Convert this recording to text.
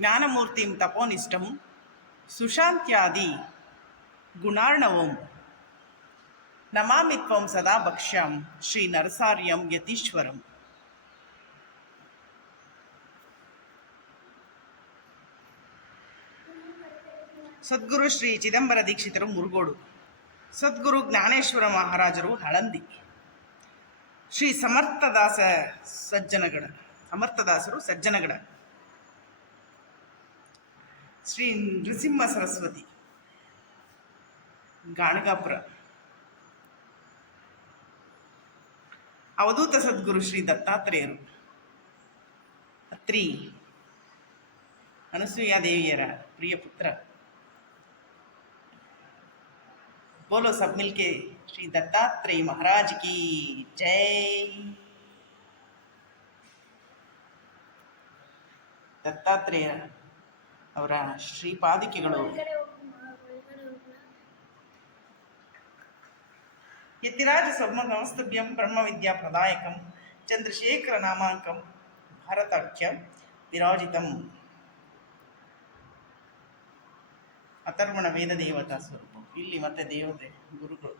ಜ್ಞಾನಮೂರ್ತಿಂ ತಪೋನಿಷ್ಠಂ ಸುಶಾಂತ್ಯಾದಿ ಗುಣಾರ್ಣವಂ ನಮಾಮಿ ತ್ವಂ ಸದಾ ಭಕ್ಷ್ಯಾಂ ಶ್ರೀ ನರಸಾರ್ಯಂ ಯತೀಶ್ವರಂ. ಸದ್ಗುರು ಶ್ರೀ ಚಿದಂಬರ ದೀಕ್ಷಿತರು ಮುರುಗೋಡು, ಸದ್ಗುರು ಜ್ಞಾನೇಶ್ವರ ಮಹಾರಾಜರು ಹಳಂದಿ, ಶ್ರೀ ಸಮರ್ಥದಾಸರು ಸಜ್ಜನಗಡ, ಶ್ರೀ ನೃಸಿಂಹ ಸರಸ್ವತಿ ಗಾಣಗಾಪುರ, ಅವಧೂತ ಸದ್ಗುರು ಶ್ರೀ ದತ್ತಾತ್ರೇಯರು ಅತ್ರಿ ಅನಸೂಯಾದೇವಿಯರ ಪ್ರಿಯ ಪುತ್ರ. बोलो सब मिलके श्री दत्तात्रेय महाराज की जय. ದತ್ತಾತ್ರೇಯ ಅವರ ಶ್ರೀಪಾದಿಕೆಗಳು ಯತಿರಾಜ ನಮಸ್ತಭ್ಯಂ ಬ್ರಹ್ಮ ವಿದ್ಯಾ ಪ್ರದಾಯಕಂ ಚಂದ್ರಶೇಖರ ನಾಮಾಂಕಂ ಭಾರತಾಖ್ಯ ವಿರಾಜಿತಂ. ಅಥರ್ವಣ ವೇದ ದೇವತಾ ಸ್ವರೂಪ. ಇಲ್ಲಿ ಮತ್ತೆ ದೇವತೆ ಗುರುಗಳು